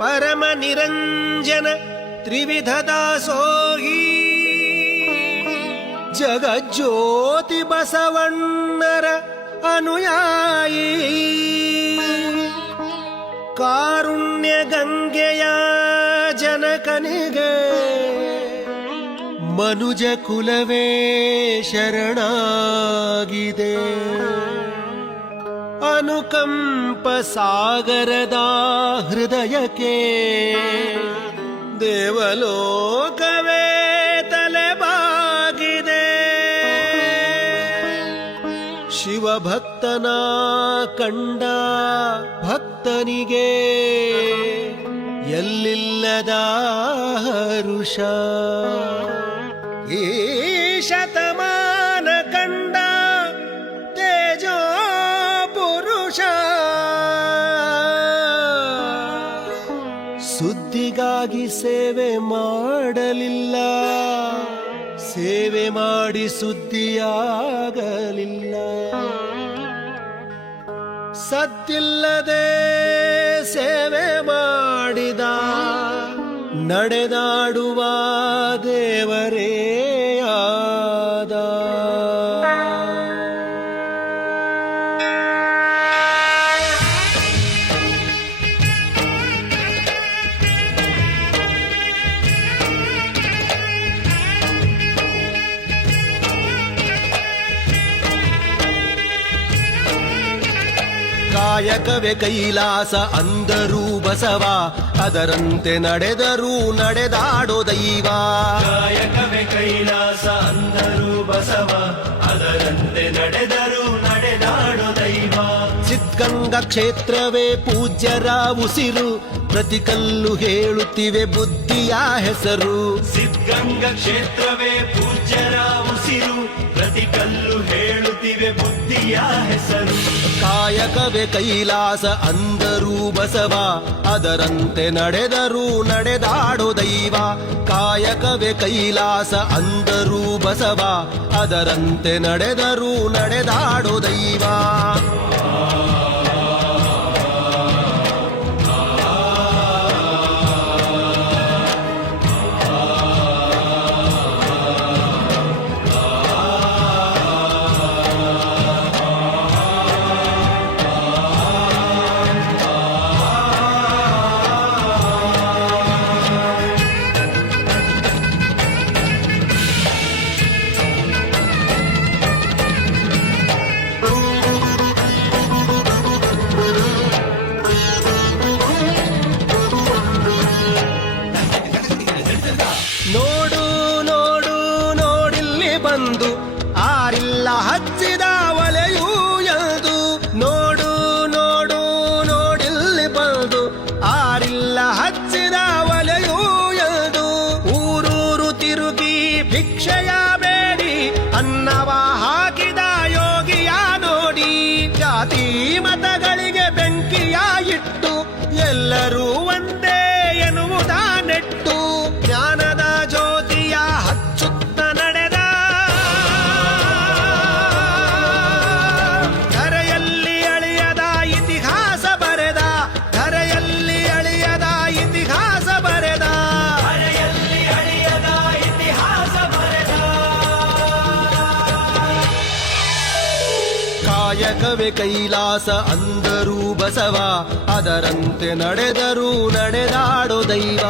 ಪರಮ ನಿರಂಜನ ತ್ರಿವಿಧ ದಾಸೋಹಿ ಜಗಜ್ಯೋತಿ ಬಸವಣ್ಣರ ಅನುಯಾಯಿ ಕಾರುಣ್ಯ ಗಂಗೆಯ ಜನಕನಿಗೆ ಮನುಜ ಕುಲವೇ ಶರಣಾಗಿದೆ. ಅನುಕಂಪ ಸಾಗರದ ಹೃದಯಕ್ಕೆ ದೇವಲೋಕವೇ ತಲೆಬಾಗಿದೆ. ಶಿವಭಕ್ತನ ಕಂಡ ಭಕ್ತನಿಗೆ ಎಲ್ಲಿಲ್ಲದ ಹರುಷ. ಈ ಶತಮಾನ ಕಂಡ ತೇಜೋ ಪುರುಷ ಸುದ್ದಿಗಾಗಿ ಸೇವೆ ಮಾಡಲಿಲ್ಲ, ಸೇವೆ ಮಾಡಿ ಸುದ್ದಿಯಾಗಲಿಲ್ಲ. ಸದ್ದಿಲ್ಲದೆ ಸೇವೆ ಮಾಡಿದ ನಡೆದಾಡುವ ದೇವರೇ ಆದ. ಕಾಯಕವೇ ಕೈಲಾಸ ಅಂದರೂ ಬಸವ, ಅದರಂತೆ ನಡೆದರೂ ನಡೆದಾಡೋ ದೈವ. ಕಾಯಕವೇ ಕೈಲಾಸ ಅಂದರೂ ಬಸವ, ಅದರಂತೆ ನಡೆದರೂ ನಡೆದಾಡೋ ದೈವ. ಸಿದ್ಧಗಂಗಾ ಕ್ಷೇತ್ರವೇ ಪೂಜ್ಯರ ಉಸಿರು, ಪ್ರತಿ ಕಲ್ಲು ಹೇಳುತ್ತಿವೆ ಬುದ್ಧಿಯ ಹೆಸರು. ಸಿದ್ಧಗಂಗಾ ಕ್ಷೇತ್ರವೇ ಪೂಜ್ಯರ ಉಸಿರು, ಪ್ರತಿ ಕಲ್ಲು ಹೇಳುತ್ತಿವೆ ಬುದ್ಧಿಯ ಹೆಸರು. ಕಾಯಕವೇ ಕೈಲಾಸ ಅಂದರೂ ಬಸವ, ಅದರಂತೆ ನಡೆದರೂ ನಡೆದಾಡೋ ದೈವ. ಕಾಯಕವೇ ಕೈಲಾಸ ಅಂದರೂ ಬಸವ, ಅದರಂತೆ ನಡೆದರೂ ನಡೆದಾಡೋ ದೈವ. ನೋಡು ನೋಡು ನೋಡಿಲ್ಲಿ ಬಂದು ಆರಿಲ್ಲ ಹಚ್ಚಿದ ಒಲೆಯೂ ಎಂದು. ನೋಡು ನೋಡು ನೋಡಿಲ್ಲಿ ಬಂದು ಆರಿಲ್ಲ ಹಚ್ಚಿದ ಒಲೆಯೂ ಎಂದು. ಊರೂರು ತಿರುಗಿ ಭಿಕ್ಷೆಯ ಬೇಡಿ ಅನ್ನವ ಹಾಕಿದ ಯೋಗಿಯ ನೋಡಿ. ಜಾತಿ ಮತಗಳಿಗೆ ಬೆಂಕಿಯ ಇಟ್ಟು ಎಲ್ಲರೂ ಒಂದೇ ಎನ್ನುವುದ ನೆಟ್ಟು ಜ್ಞಾನದ ಜ್ಯೋತಿಯ ಹಚ್ಚುತ್ತ ನಡೆದ. ಧರೆಯಲ್ಲಿ ಅಳಿಯದ ಇತಿಹಾಸ ಬರೆದ, ಧರೆಯಲ್ಲಿ ಅಳಿಯದ ಇತಿಹಾಸ ಬರೆದ, ಧರೆಯಲ್ಲಿ ಅಳಿಯದ ಇತಿಹಾಸ ಬರೆದ. ಕಾಯಕವೇ ಕೈಲಾಸ ಅಂದರೂ ಬಸವ, ಅದರಂತೆ ನಡೆದರೂ ನಡೆದಾಡೋ ದೈವ.